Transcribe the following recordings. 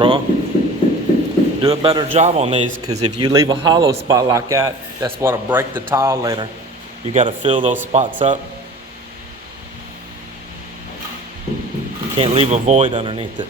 bro. Do a better job on these, because if you leave a hollow spot like that, that's what'll break the tile later. You got to fill those spots up. You can't leave a void underneath it.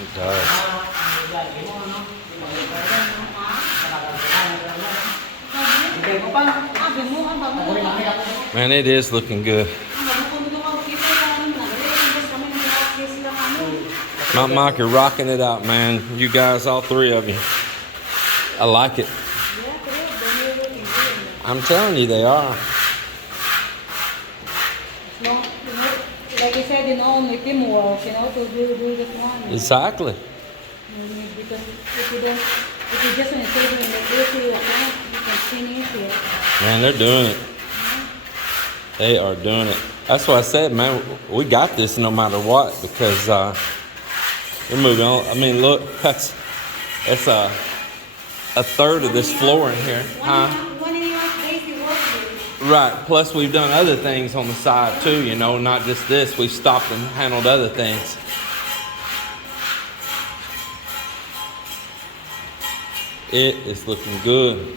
It does. Man, it is looking good. Mount Mike, you're rocking it out, man. You guys, all three of you. I like it. I'm telling you, they are. Like I said, only teamwork, to do this one. Exactly. Because if you just want to save it in the AC, you can finish it. Man, they're doing it. They are doing it. That's why I said, man, we got this no matter what, because we're moving on. I mean, look, that's a third of this floor in here. Huh? Right. Plus, we've done other things on the side too. Not just this. We've stopped and handled other things. It is looking good.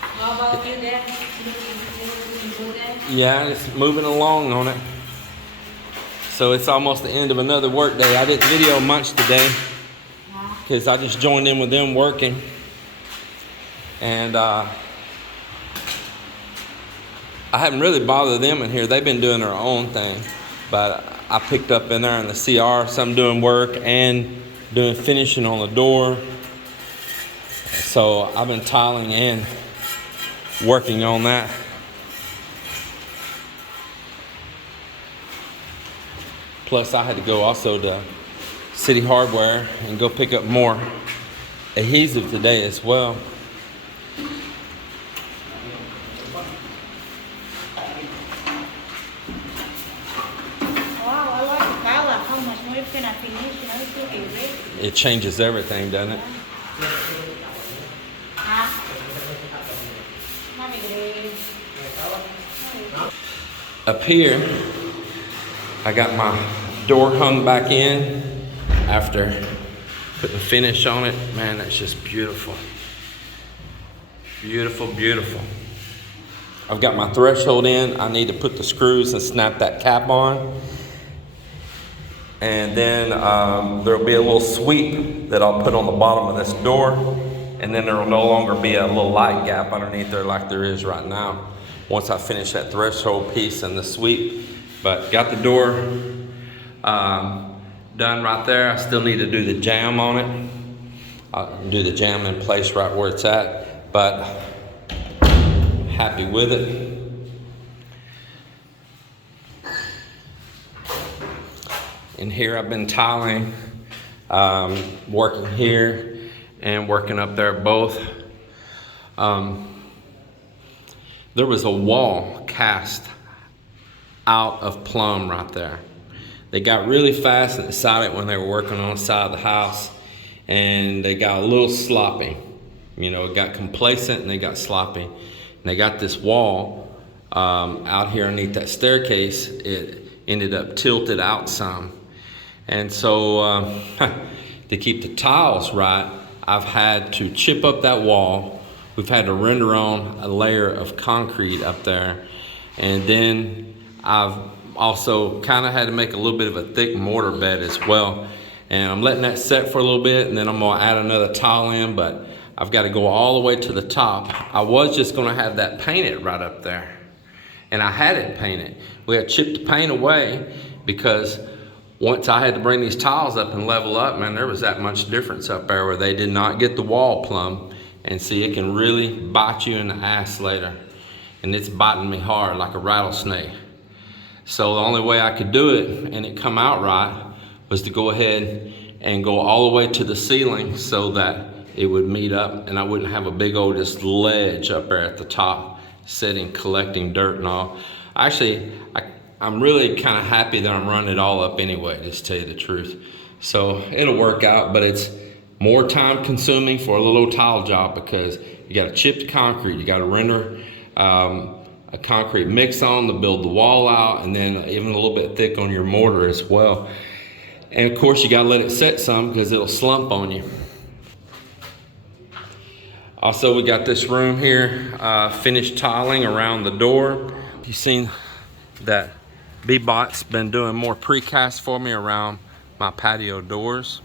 How about you there? Yeah, it's moving along on it. So it's almost the end of another work day. I didn't video much today because I just joined in with them working. And I haven't really bothered them in here. They've been doing their own thing. But I picked up in there in the CR, some doing work and doing finishing on the door. So I've been tiling and working on that. Plus I had to go also to City Hardware and go pick up more adhesive today as well. It changes everything, doesn't it? Up here, I got my door hung back in after putting a finish on it. Man, that's just beautiful. Beautiful, beautiful. I've got my threshold in. I need to put the screws and snap that cap on. And then there'll be a little sweep that I'll put on the bottom of this door. And then there will no longer be a little light gap underneath there like there is right now, once I finish that threshold piece and the sweep. But got the door done right there. I still need to do the jamb on it. I'll do the jamb in place right where it's at, but happy with it. And here I've been tiling, working here and working up there both. There was a wall cast out of plumb right there. They got really fast and decided when they were working on the side of the house, and they got a little sloppy. It got complacent and they got sloppy. And they got this wall out here underneath that staircase. It ended up tilted out some. And so to keep the tiles right, I've had to chip up that wall. We've had to render on a layer of concrete up there. And then I've also kind of had to make a little bit of a thick mortar bed as well. And I'm letting that set for a little bit, and then I'm gonna add another tile in, but I've got to go all the way to the top. I was just gonna have that painted right up there, and I had it painted. We had chipped the paint away because once I had to bring these tiles up and level up, man, there was that much difference up there where they did not get the wall plumb. And see, it can really bite you in the ass later. And it's biting me hard like a rattlesnake. So the only way I could do it and it come out right was to go ahead and go all the way to the ceiling so that it would meet up and I wouldn't have a big old just ledge up there at the top sitting collecting dirt and all. Actually, I'm really kind of happy that I'm running it all up anyway, just to tell you the truth. So it'll work out, but it's more time consuming for a little tile job because you got to chip the concrete, you got to render a concrete mix on to build the wall out, and then even a little bit thick on your mortar as well. And of course you got to let it set some because it'll slump on you. Also, we got this room here, finished tiling around the door. You've seen that B-Bot's been doing more precast for me around my patio doors,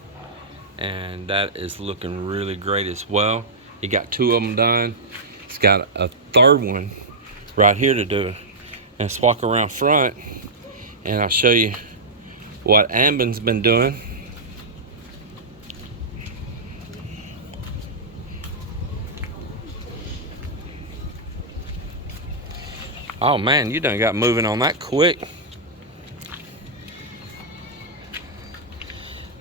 and that is looking really great as well. He got 2 of them done. He's got a third one right here to do. And let's walk around front and I'll show you what Ambin's been doing. Oh man, you done got moving on that quick.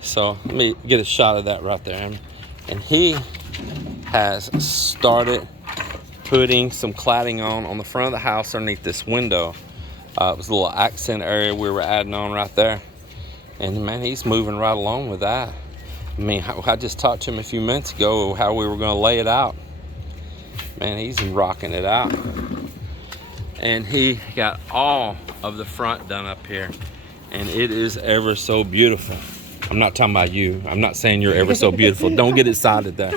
So let me get a shot of that right there. And he has started putting some cladding on the front of the house underneath this window. It was a little accent area we were adding on right there. And man, he's moving right along with that. I mean, I just talked to him a few minutes ago how we were gonna lay it out. Man, he's rocking it out. And he got all of the front done up here. And it is ever so beautiful. I'm not talking about you. I'm not saying you're ever so beautiful. Don't get excited there.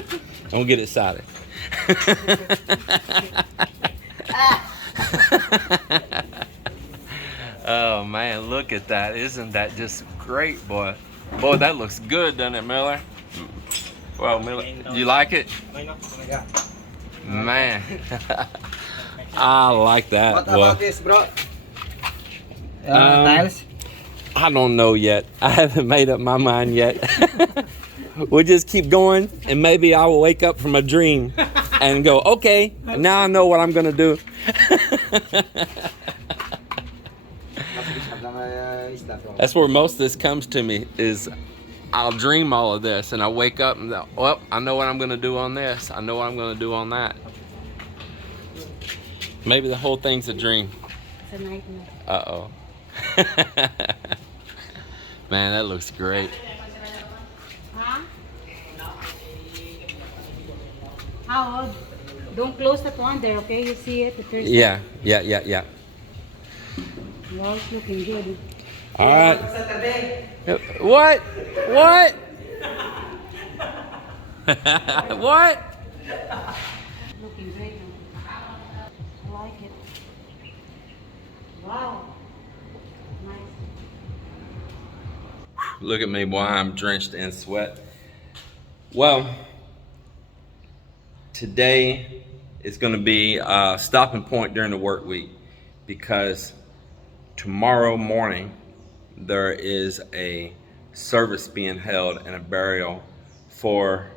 Don't get excited. Oh man, look at that. Isn't that just great, boy? Boy, that looks good, doesn't it, Miller? Well, Miller, you like it? Man. I like that. What boy. about this, bro? Tiles? I don't know yet. I haven't made up my mind yet. We'll just keep going, and maybe I will wake up from a dream and go, okay, now I know what I'm gonna do. That's where most of this comes to me, is I'll dream all of this, and I wake up and go, well, I know what I'm gonna do on this. I know what I'm gonna do on that. Maybe the whole thing's a dream. It's a nightmare. Uh-oh. Man, that looks great. Huh? How? Don't close that one there, okay? You see it? The first Yeah. Well, it's looking good. All right. What? What? What? Looking great. I like it. Wow. Nice. Look at me, boy, I'm drenched in sweat. Well, today is going to be a stopping point during the work week because tomorrow morning there is a service being held and a burial for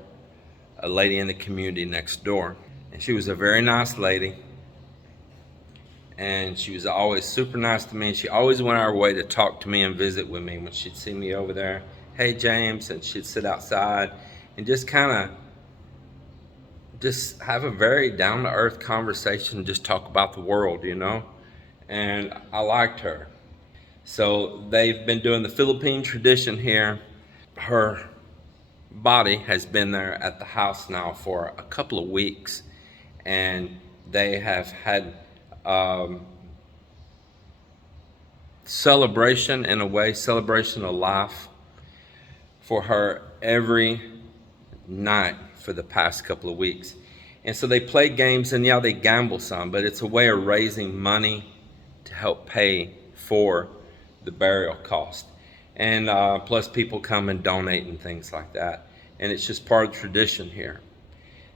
a lady in the community next door. And she was a very nice lady. And she was always super nice to me. She always went our way to talk to me and visit with me when she'd see me over there. Hey, James, and she'd sit outside and just kind of just have a very down-to-earth conversation, just talk about the world, you know? And I liked her. So they've been doing the Philippine tradition here. Her body has been there at the house now for a couple of weeks, and they have had celebration, in a way, celebration of life for her every night for the past couple of weeks. And so they play games, and yeah, they gamble some, but it's a way of raising money to help pay for the burial cost. And plus people come and donate and things like that. And it's just part of tradition here.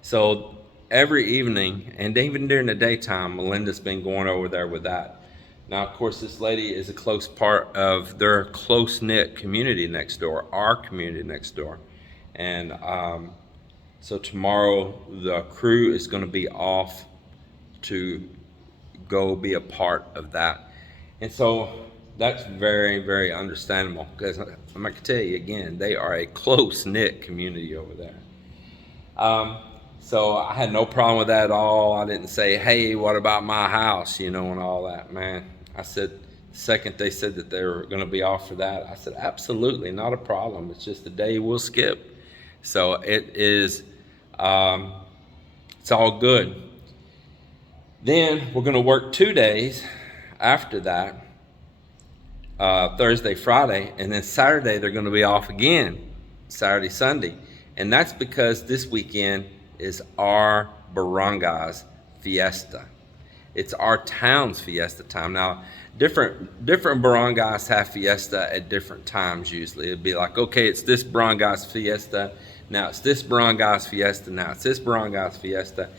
So every evening, and even during the daytime, Melinda's been going over there with that. Now, of course, this lady is a close part of their close-knit community next door, our community next door. And so tomorrow, the crew is going to be off to go be a part of that. And so that's very, very understandable, because I'm going to tell you again, they are a close-knit community over there. So I had no problem with that at all. I didn't say, hey, what about my house, and all that, man. I said, the second they said that they were going to be off for that, I said, absolutely, not a problem. It's just a day we'll skip. So it is, it's all good. Then we're going to work 2 days after that, Thursday, Friday, and then Saturday they're going to be off again, Saturday, Sunday. And that's because this weekend is our barangay's fiesta. It's our town's fiesta time. Now, different barangays have fiesta at different times usually. It'd be like, okay, it's this barangay's fiesta, now it's this barangay's fiesta, now it's this barangay's fiesta.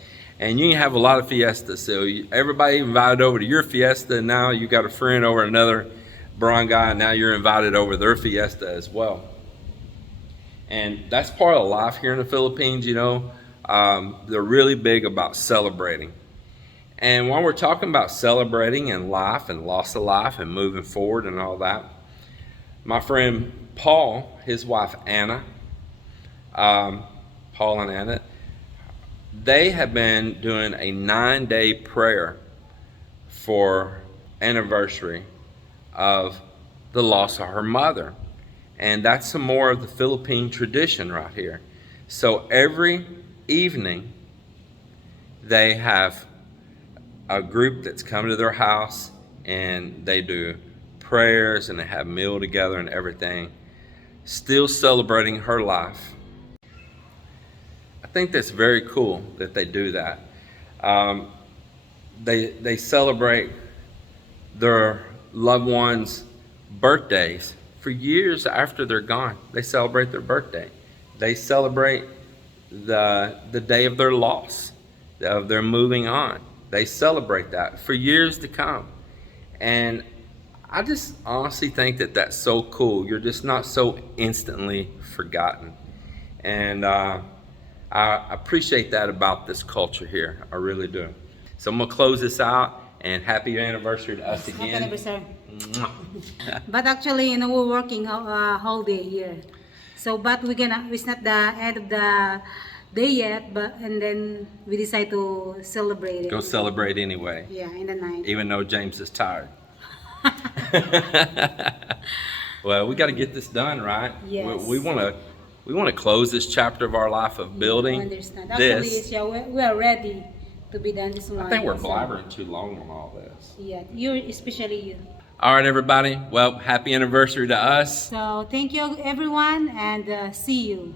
And you can have a lot of fiestas. So everybody invited over to your fiesta, and now you got a friend over another barangay, and now you're invited over their fiesta as well. And that's part of life here in the Philippines, they're really big about celebrating. And while we're talking about celebrating and life and loss of life and moving forward and all that, my friend Paul, his wife Anna, Paul and Anna, they have been doing a 9-day prayer for anniversary of the loss of her mother. And that's some more of the Philippine tradition right here. So every evening they have a group that's come to their house, and they do prayers and they have a meal together and everything, still celebrating her life. I think that's very cool that they do that. They celebrate their loved ones' birthdays for years after they're gone. They celebrate their birthday. They celebrate the day of their loss, of their moving on. They celebrate that for years to come. And I just honestly think that that's so cool. You're just not so instantly forgotten. And I appreciate that about this culture here. I really do. So I'm going to close this out, and happy anniversary to us again. Happy anniversary. But actually, we're working whole day here. So, but it's not the end of the day yet, and then we decide to celebrate it. Go celebrate anyway. Yeah, in the night. Even though James is tired. Well, we got to get this done, right? Yes. We want to close this chapter of our life of building. I understand. Actually, we are ready to be done this morning. I think we're blabbering too long on all this. Yeah, especially you. All right, everybody. Well, happy anniversary to us. So thank you, everyone, and see you.